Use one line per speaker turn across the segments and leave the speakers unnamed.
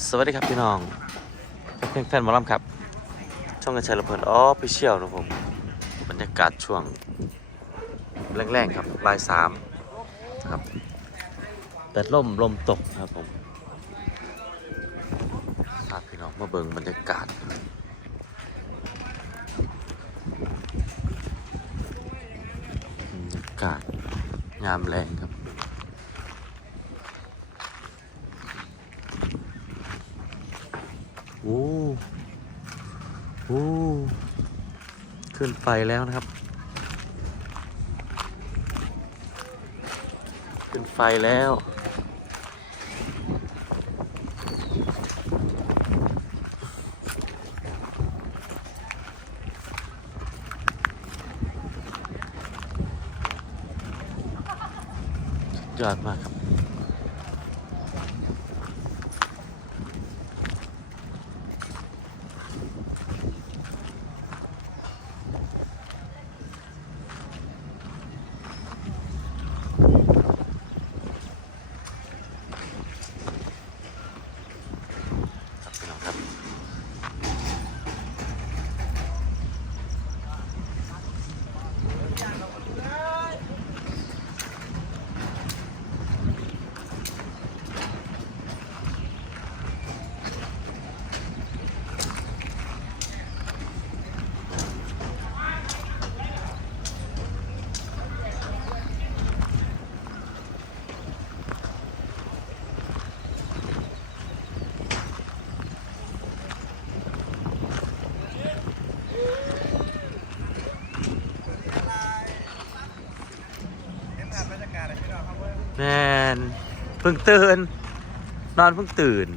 สวัสดีครับพี่น้องเพลงแฟนมอลำครับ ช่องกระชายระเบิดออฟฟิเชียลนะผม บรรยากาศช่วงแรงๆครับบ่ายสามครับแต่ลมลมตกครับผมพาพี่น้องมาเบิ่งบรรยากาศบรรยากาศงามแรงครับ โอ้โอ้ขึ้นไฟแล้วนะครับ ขึ้นไฟแล้วยอดมากครับ นเพิ่งตื่น นอนเพิ่งตื่น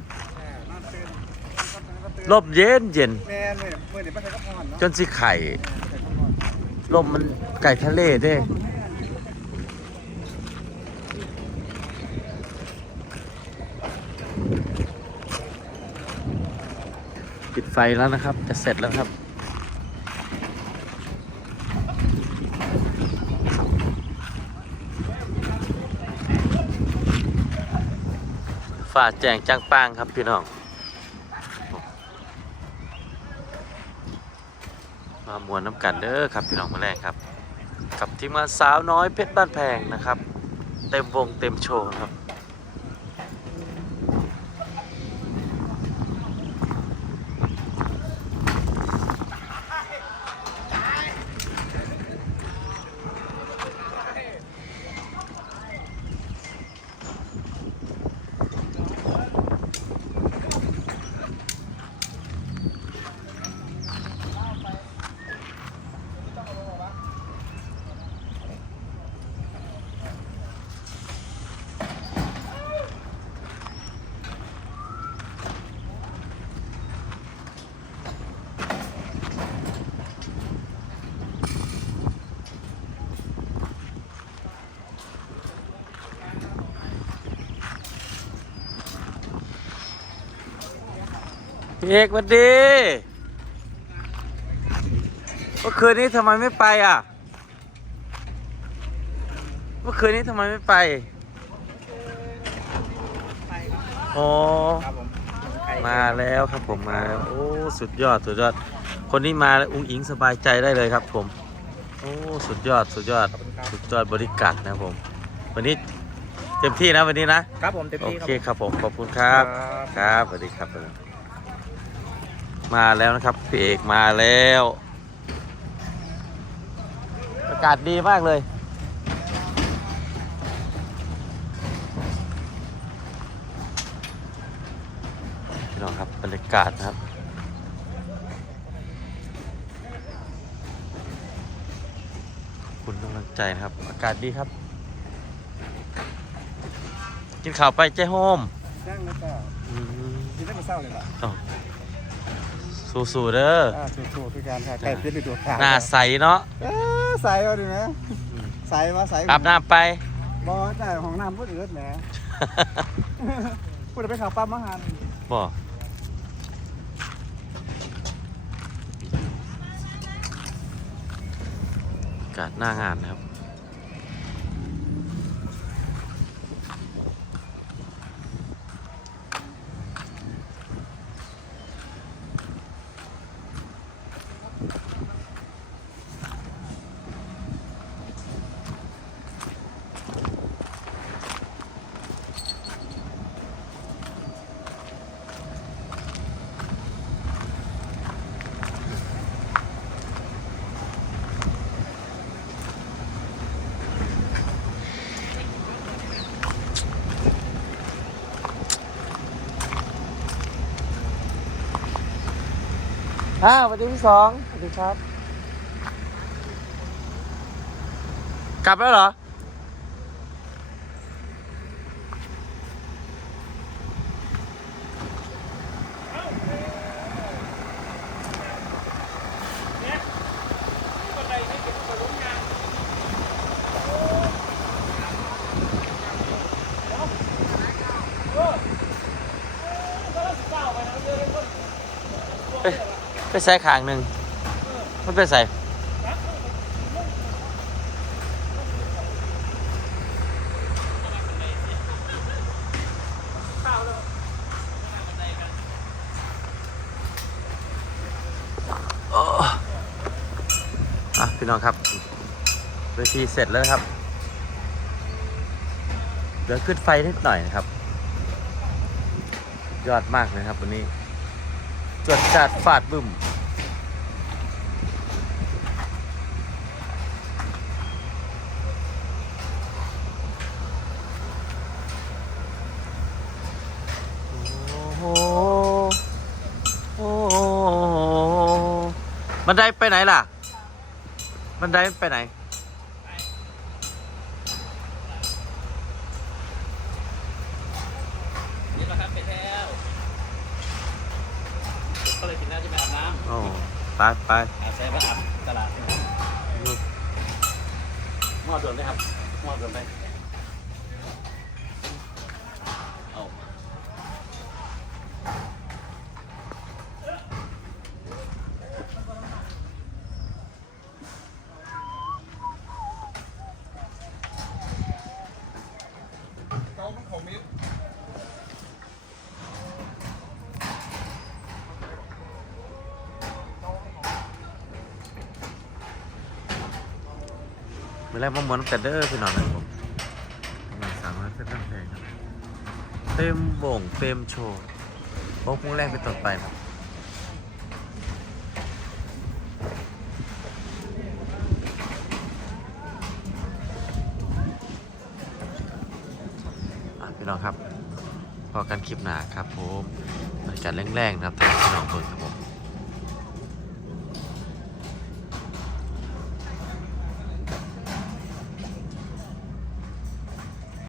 ลมเย็นเย็น
แม่เมื่อเมื่อเดี๋ยวไปใส่กระพอนเนาะ
จนสิไข่ลมมันไก่ทะเลเด้ปิดไฟแล้วนะครับ จะเสร็จแล้วครับ ฝ่าแจงจังปางครับพี่น้อง มามวนน้ำกันเด้อครับพี่น้องมาแรกครับ กับทีมงานสาวน้อยเพชรบ้านแพงนะครับ เต็มวงเต็มโชว์ครับ พี่เอกสวัสดีเมื่อคืนนี้ทำไมไม่ไปอะ เมื่อคืนนี้ทำไมไม่ไปอ๋อ
ครับผม
มาแล้วครับผมมาแล้วโอ้สุดยอดสุดยอด คนนี้มาแล้วอุ้งอิงสบายใจได้เลยครับผมโอ้สุดยอดสุดยอดสุดยอดบริการนะครับผม วันนี้เต็มที่นะวันนี้นะ
ครับผมเต็ม
โอ
ที่
เค
ครับ
ครับผมขอบคุณครับครับสวัสดีครับ มาแล้วนะครับพี่เอกมาแล้ว อากาศดีมากเลย พี่น้องครับบรรยากาศนะครับคุณกำลังใจนะครับ อากาศดีครับ กินข้าวไปเจ้โฮม
นั่งแล้วก็
อืม
กินได้มาเศร้าเลยล่ะ
อ้าว สู้ๆเด้อ
อ่าถูกๆคือการค่ะไก่พิษหรือตัวขาว
หน้าใสเนาะ
เอ๊ะใส่เอาดิไหมใส่มาใส่
อาบน้ำไป
บอแต่ของน้ำพูดอืดแหมพูดไปข่าวปั๊มมาหัน
บอกอากาศหน้างานนะครับ อ้าวสวัสดีพี่สองสวัสดีครับ กลับแล้วเหรอ ใส่ขางหนึ่งมันไปใส่โอ้อะพี่น้องครับเวทีเสร็จแล้วครับ เดี๋ยวขึ้นไฟนิดหน่อยนะครับ ยอดมากเลยครับวันนี้ จวดจัดฟาดบึ้มโอ้โหโอ้โหบันไดไปไหนล่ะบันไดไปไห
นแหละครับไปแล้วก็เลยถึงน่าจะไปอาบน้
โอ้ ไปไปำ
อาบแซ่บอาบตลาดหม้อด่วนไหมครับหม้อด่วนไหมเอา
เมื่ อแรกมามวนกันเด้อพี่น้องนะผมประมาณสามร้อยเส้นตั้งแต่ครับเต็มบ่งเต็มโชว์โป๊กมุ้งแรกไปต่อไปครับอะพี่น้องครับพอกันคลิปหนาครับผมบรรยากาศแรงๆนะครับทางพี่น้องเบิร์ครับผม